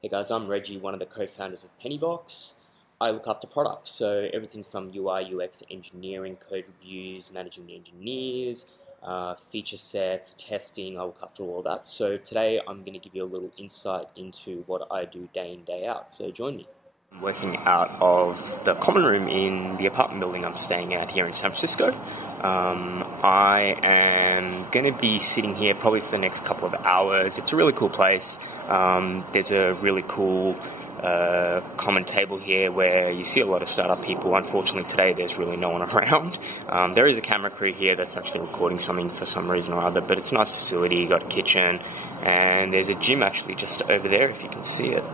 Hey guys, I'm Reggie, one of the co-founders of Pennybox. I look after products, so everything from UI, UX, engineering, code reviews, managing the engineers, feature sets, testing, I look after all of that. So today I'm going to give you a little insight into what I do day in, day out, so join me. I'm working out of the common room in the apartment building I'm staying at here in San Francisco. I am going to be sitting here probably for the next couple of hours. It's a really cool place. There's a really cool common table here where you see a lot of startup people. Unfortunately today there's really no one around. There is a camera crew here that's actually recording something for some reason or other, but it's a nice facility. You got a kitchen and there's a gym actually just over there if you can see it.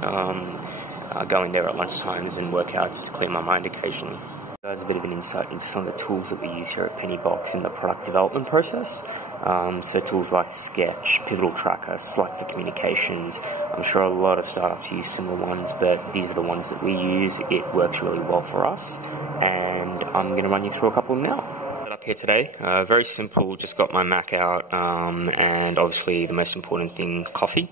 I go in there at lunchtimes and work out just to clear my mind occasionally. There's a bit of an insight into some of the tools that we use here at Pennybox in the product development process. So tools like Sketch, Pivotal Tracker, Slack for communications. I'm sure a lot of startups use similar ones, but these are the ones that we use. It works really well for us, and I'm going to run you through a couple now. Up here today, very simple, just got my Mac out, and obviously the most important thing, coffee.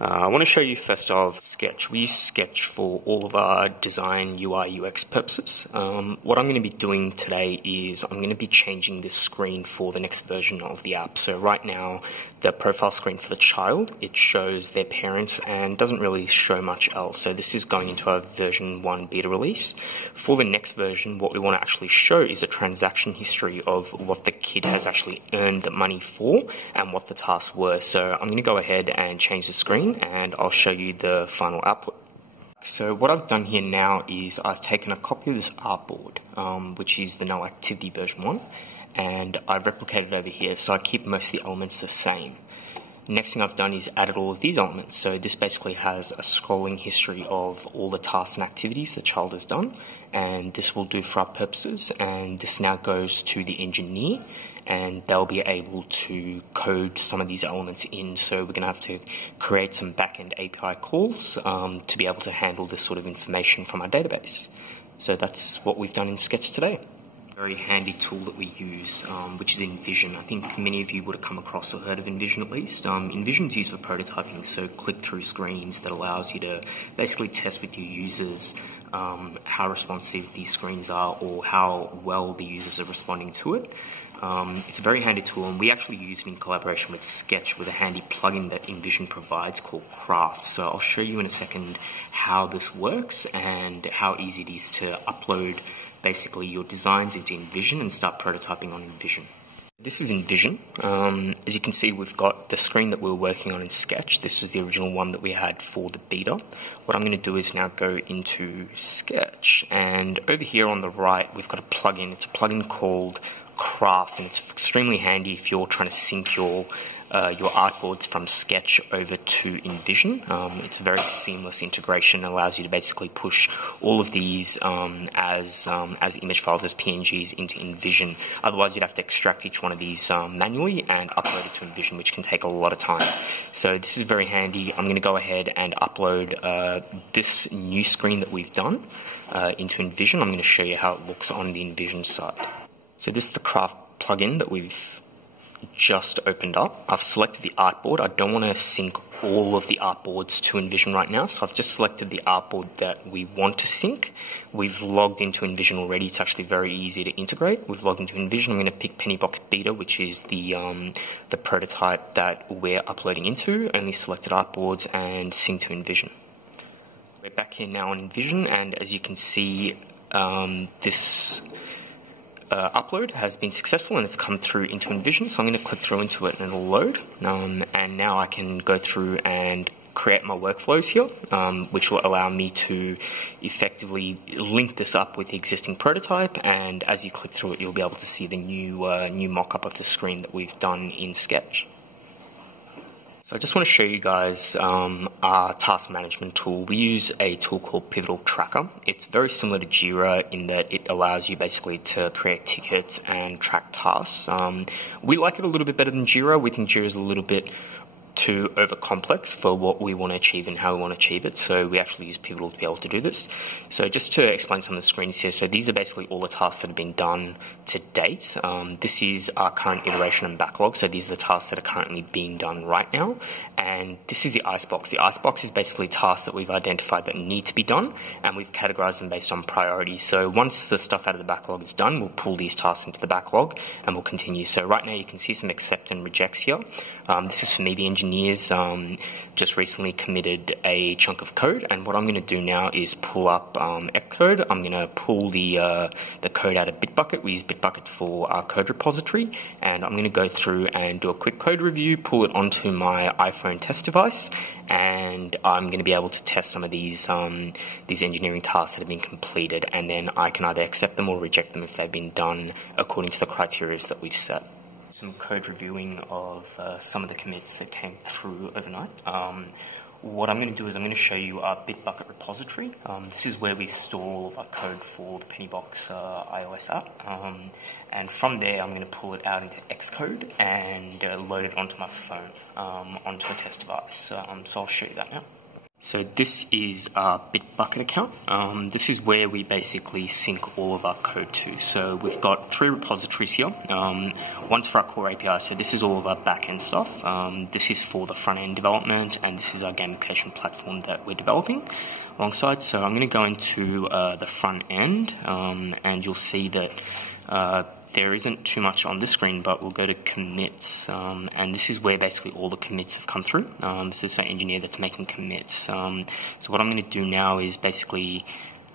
I want to show you first off Sketch. We use Sketch for all of our design, UI, UX purposes. What I'm going to be doing today is I'm going to be changing this screen for the next version of the app. So right now, the profile screen for the child, it shows their parents and doesn't really show much else. So this is going into our version 1 beta release. For the next version, what we want to actually show is a transaction history of what the kid has actually earned the money for and what the tasks were. So I'm going to go ahead and change the screen and I'll show you the final output. So what I've done here now is I've taken a copy of this artboard, which is the no activity version 1, and I've replicated it over here, so I keep most of the elements the same. Next thing I've done is added all of these elements. So this basically has a scrolling history of all the tasks and activities the child has done, and this will do for our purposes, and this now goes to the engineer and they'll be able to code some of these elements in. So we're going to have to create some backend API calls to be able to handle this sort of information from our database. So that's what we've done in Sketch today. Very handy tool that we use, which is InVision. I think many of you would have come across or heard of InVision at least. InVision's used for prototyping, so click-through screens that allows you to basically test with your users how responsive these screens are or how well the users are responding to it. It's a very handy tool, and we actually use it in collaboration with Sketch with a handy plugin that InVision provides called Craft. So I'll show you in a second how this works and how easy it is to upload basically your designs into InVision and start prototyping on InVision. This is InVision. As you can see, we've got the screen that we were working on in Sketch. This was the original one that we had for the beta. What I'm going to do is now go into Sketch, and over here on the right we've got a plugin. It's a plugin called Craft, and it's extremely handy if you're trying to sync your artboards from Sketch over to InVision. It's a very seamless integration. It allows you to basically push all of these as image files, as PNGs into InVision. Otherwise, you'd have to extract each one of these manually and upload it to InVision, which can take a lot of time. So this is very handy. I'm going to go ahead and upload this new screen that we've done into InVision. I'm going to show you how it looks on the InVision side. So this is the Craft plugin that we've just opened up. I've selected the artboard. I don't want to sync all of the artboards to InVision right now, so I've just selected the artboard that we want to sync. We've logged into InVision already. It's actually very easy to integrate. We've logged into InVision. I'm going to pick Pennybox Beta, which is the prototype that we're uploading into. Only selected artboards and sync to InVision. We're back here now on InVision, and as you can see, this upload has been successful and it's come through into InVision. So I'm going to click through into it and it'll load. And now I can go through and create my workflows here, which will allow me to effectively link this up with the existing prototype. And as you click through it, you'll be able to see the new mock-up of the screen that we've done in Sketch. So I just want to show you guys our task management tool. We use a tool called Pivotal Tracker. It's very similar to Jira in that it allows you basically to create tickets and track tasks. We like it a little bit better than Jira. We think Jira is a little bit too over complex for what we want to achieve and how we want to achieve it. So we actually use Pivotal to be able to do this. So just to explain some of the screens here, so these are basically all the tasks that have been done to date. This is our current iteration and backlog. So these are the tasks that are currently being done right now. And this is the icebox. The icebox is basically tasks that we've identified that need to be done, and we've categorized them based on priority. So once the stuff out of the backlog is done, we'll pull these tasks into the backlog and we'll continue. So right now you can see some accept and rejects here. This is for me, the engineers just recently committed a chunk of code, and what I'm going to do now is pull up Xcode. I'm going to pull the code out of Bitbucket. We use Bitbucket for our code repository, and I'm going to go through and do a quick code review, pull it onto my iPhone test device, and I'm going to be able to test some of these engineering tasks that have been completed, and then I can either accept them or reject them if they've been done according to the criteria that we've set. Some code reviewing of some of the commits that came through overnight. What I'm going to do is I'm going to show you our Bitbucket repository. This is where we store all of our code for the Pennybox iOS app. And from there, I'm going to pull it out into Xcode and load it onto my phone, onto a test device. So I'll show you that now. So this is our Bitbucket account. This is where we basically sync all of our code to. So we've got 3 repositories here. One's for our core API, so this is all of our back-end stuff. This is for the front-end development, and this is our gamification platform that we're developing alongside. So I'm going to go into the front end, and you'll see that there isn't too much on this screen, but we'll go to commits, and this is where basically all the commits have come through. This is our engineer that's making commits. So what I'm going to do now is basically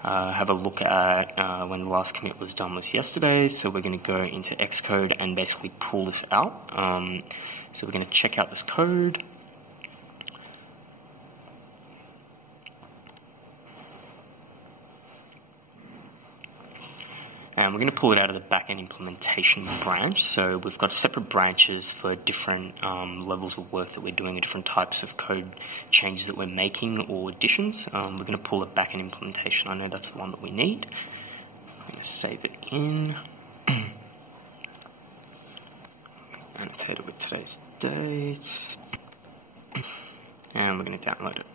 have a look at when the last commit was done was yesterday. So we're going to go into Xcode and basically pull this out. So we're going to check out this code. And we're going to pull it out of the backend implementation branch. So we've got separate branches for different levels of work that we're doing, or different types of code changes that we're making or additions. We're going to pull a backend implementation. I know that's the one that we need. I'm going to save it in. Annotate it with today's date. And we're going to download it.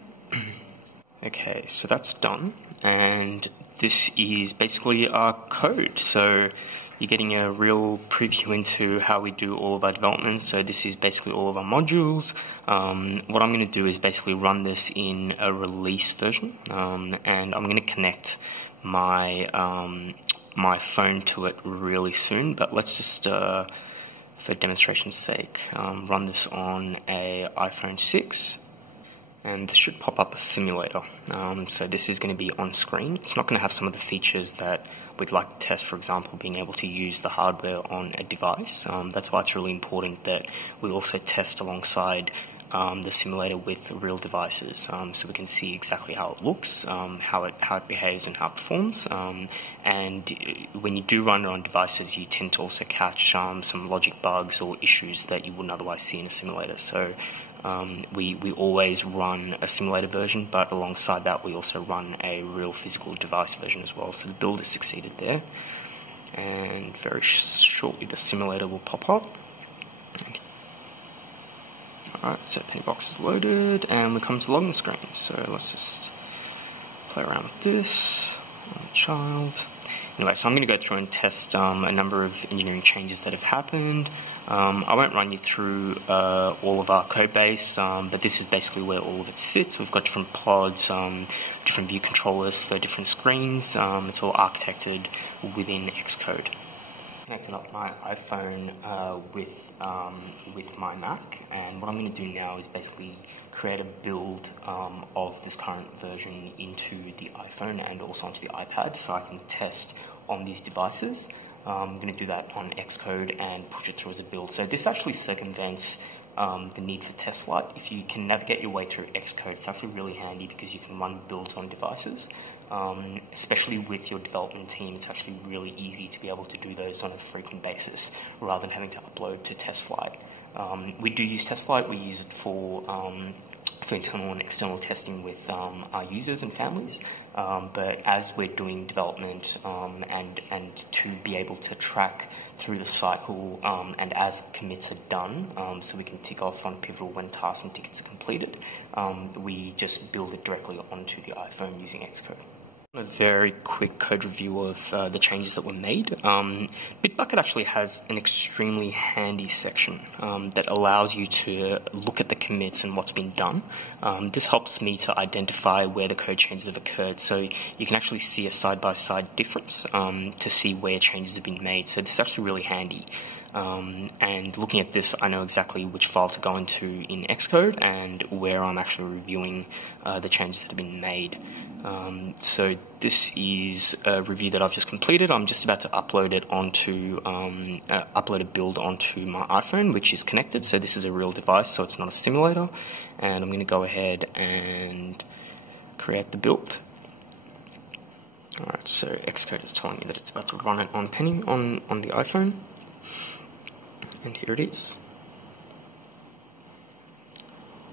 Okay, so that's done, and this is basically our code. So you're getting a real preview into how we do all of our development. So this is basically all of our modules. What I'm going to do is basically run this in a release version, and I'm going to connect my my phone to it really soon. But let's just, for demonstration's sake, run this on a iPhone 6. And this should pop up a simulator. So this is going to be on screen. It's not going to have some of the features that we'd like to test, for example, being able to use the hardware on a device. That's why it's really important that we also test alongside the simulator with real devices, so we can see exactly how it looks, how it behaves and how it performs. And when you do run it on devices, you tend to also catch some logic bugs or issues that you wouldn't otherwise see in a simulator. So we always run a simulator version, but alongside that we also run a real physical device version as well. So the build has succeeded there, and very shortly the simulator will pop up. Alright, so Pennybox is loaded, and we come to login screen. So let's just play around with this on the child. Anyway, so I'm going to go through and test a number of engineering changes that have happened. I won't run you through all of our code base, but this is basically where all of it sits. We've got different pods, different view controllers for different screens. It's all architected within Xcode. Connecting up my iPhone with my Mac, and what I'm going to do now is basically create a build of this current version into the iPhone and also onto the iPad, so I can test on these devices. I'm going to do that on Xcode and push it through as a build. So this actually circumvents the need for test flight. If you can navigate your way through Xcode, it's actually really handy because you can run builds on devices. Especially with your development team, it's actually really easy to be able to do those on a frequent basis rather than having to upload to test flight. We do use test flight. We use it for for internal and external testing with our users and families. But as we're doing development and to be able to track through the cycle and as commits are done, so we can tick off on Pivotal when tasks and tickets are completed, we just build it directly onto the iPhone using Xcode. A very quick code review of the changes that were made. Bitbucket actually has an extremely handy section that allows you to look at the commits and what's been done. This helps me to identify where the code changes have occurred, so you can actually see a side-by-side difference to see where changes have been made. So this is actually really handy. And looking at this, I know exactly which file to go into in Xcode and where I'm actually reviewing the changes that have been made. So this is a review that I've just completed. I'm just about to upload it onto, upload a build onto my iPhone, which is connected. So this is a real device, so it's not a simulator. And I'm going to go ahead and create the build. Alright, so Xcode is telling me that it's about to run it on on the iPhone. And here it is.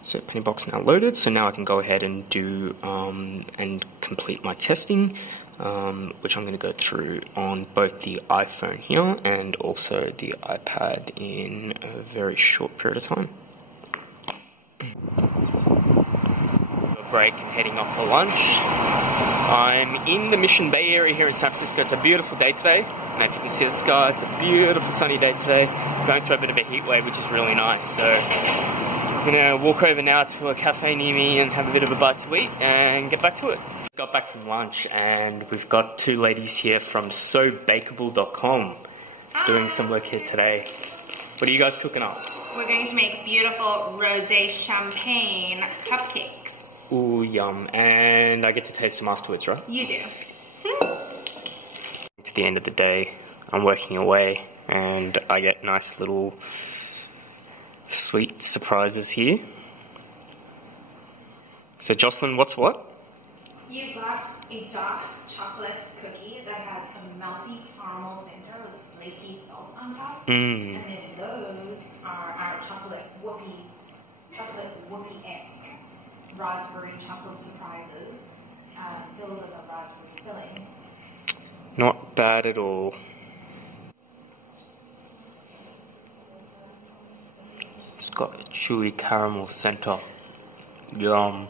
So Pennybox now loaded, so now I can go ahead and do and complete my testing, which I'm going to go through on both the iPhone here and also the iPad in a very short period of time. A break and heading off for lunch. I'm in the Mission Bay area here in San Francisco. It's a beautiful day today. I don't know if you can see the sky. It's a beautiful sunny day today. Going through a bit of a heat wave, which is really nice. So I'm going to walk over now to a cafe near me and have a bit of a bite to eat and get back to it. Got back from lunch and we've got two ladies here from SoBakeable.com doing some work here today. What are you guys cooking up? We're going to make beautiful rosé champagne cupcakes. Ooh, yum. And I get to taste them afterwards, right? You do. To the end of the day, I'm working away and I get nice little sweet surprises here. So Jocelyn, what's what? You've got a dark chocolate cookie that has a melty caramel center with flaky salt on top. And then those are our chocolate whoopie-esque raspberry chocolate surprises filled with a raspberry filling. Not bad at all. It's got a chewy caramel center. Yum.